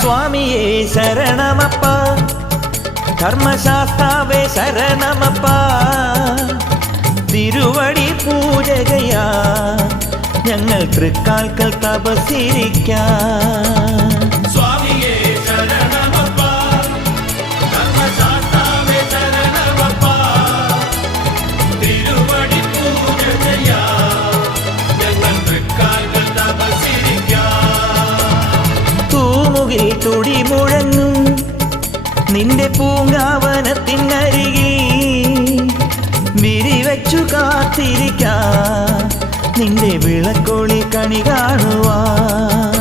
സ്വാമിയേ ശരണമപ്പ, ധർമ്മശാസ്താവേ ശരണമപ്പ, തിരുവടി പൂജകയാ ഞങ്ങൾ തൃക്കാൽക്കൽ തപസ്സിരിക്കാം. സ്വാമിയേ ശരണമപ്പ, ധർമ്മശാസ്താവേ ശരണമപ്പ, തിരുവടി പൂജകയാ ഞങ്ങൾ തൃക്കാൽക്കൽ തപസ്സിരിക്കാം. തൂമുകിൽ തുടി മുഴങ്ങും നിന്റെ പൂങ്കാവനത്തിനരികിൽ വിരിവച്ചു കാത്തിരിക്കാം നിന്റെ വിളക്കൊളി കണി കാണുവാൻ.